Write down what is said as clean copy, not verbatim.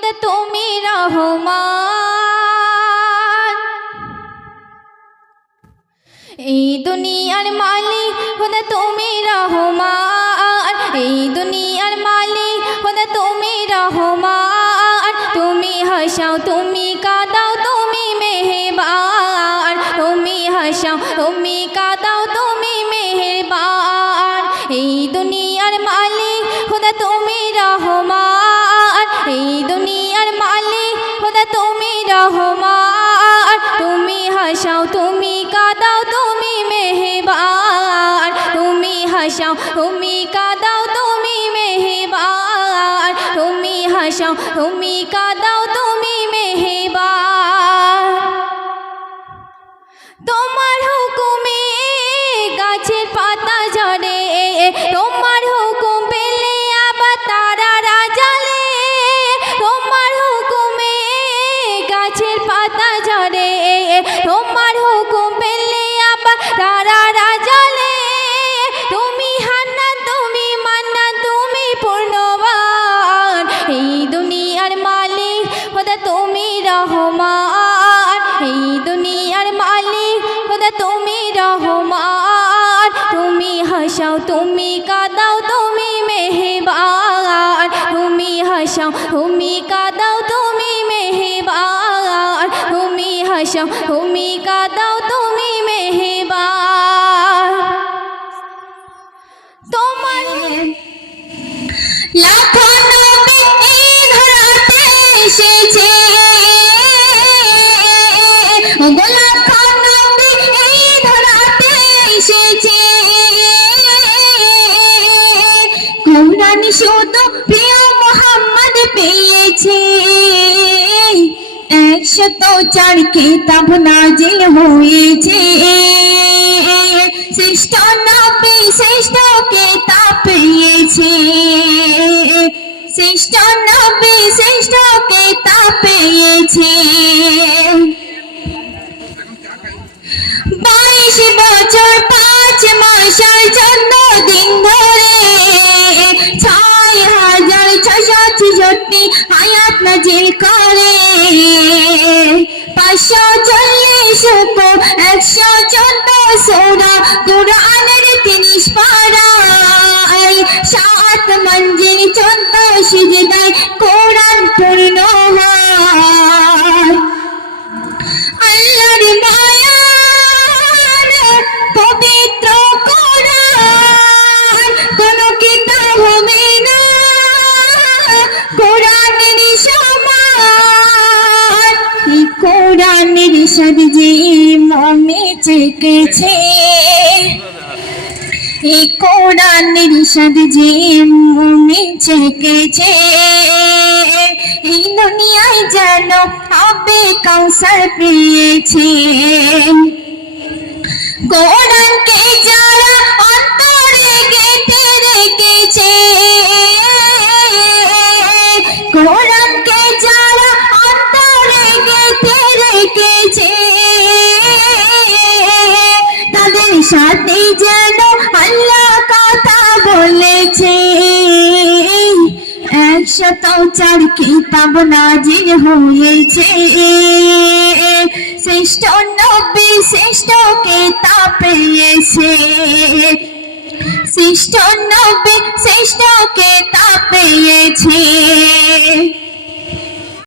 खुदा তুমি রহমান এই দুনিয়ার মালিক खुदा তুমি রহমান এই দুনিয়ার মালিক खुदा তুমি রহমান তুমি হাসাও তুমি কাঁদাও তুমি মেহেরবান তুমি হাসাও তুমি কাঁদাও তুমি মেহেরবান এই দুনিয়ার মালিক खुदा তুমি রহমান এই দুনিয়ার মালিক खुदा তুমি রহমান তুমি হাসাও তুমি কাঁদাও তুমি মেহেরবান তুমি হাসাও তুমি কাঁদাও তুমি মেহেরবান তুমি হাসাও তুমি কাঁদাও তুমি মেহেরবান তোমার হুকুমে গাছের পাতা ঝরে তোমার হুকুম পেলে আবার তারারা জ্বলে তোমার হুকুমে গাছের পাতা ঝরে তোমার হুকুম পেলে আবার তারারা জ্বলে তুমি হান্নান তুমি মান্নান তুমি পূর্ণবান এই দুনিয়ার মালিক खुदा তুমি রহমান এই দুনিয়ার মালিক खुदा তুমি রহমান তুমি হাসাও তুমি কাঁদাও তুমি মেহেরবান তুমি হাসাও তুমি কাঁদাও তুমি মেহেরবান তুমি হাসাও তুমি কাঁদাও তুমি মেহেরবান তোমার লাখো নবী এই ধরাতে এসেছে লাখো নবী এই ধরাতে এসেছে কোরআন শুধু প্রিয় মুহাম্মদ পেয়েছে 104 কিতাব নাজিল হয়েছে শ্রেষ্ঠ নবী শ্রেষ্ঠ কিতাব পেয়েছে শ্রেষ্ঠ নবী শ্রেষ্ঠ কিতাব পেয়েছে 22 বছর 5 মাসের জন্য দিন ধরে 6666 আয়াত নাজিল করে 540 উপর 114 সূরা কুরআনের 30 পারায় 7 মঞ্জিল 14 সিজদায় কোরআন পূর্ণ হয় আল্লাহর মায়ার পবিত্র কোরআন কোন কিতাব হবে না কোরআনের সমান এই কোরআনের সাথে যে মনে চেকেছে এই কোরআনের সাথে যে মনে চেকেছে এই দুনিয়ায় যেন হবে কাউসার পেয়েছে কোরআনকে যারা অন্তরে গেঁথে রেখেছে কোরআনকে যারা অন্তরে গেঁথে রেখেছে তাদের সাথে যেন আল্লাহ কথা বলেছে 104 কিতাব নাজিল হয়েছে শ্রেষ্ঠ নবী শ্রেষ্ঠ কিতাব পেয়েছে শ্রেষ্ঠ নবী শ্রেষ্ঠ কিতাব পেয়েছে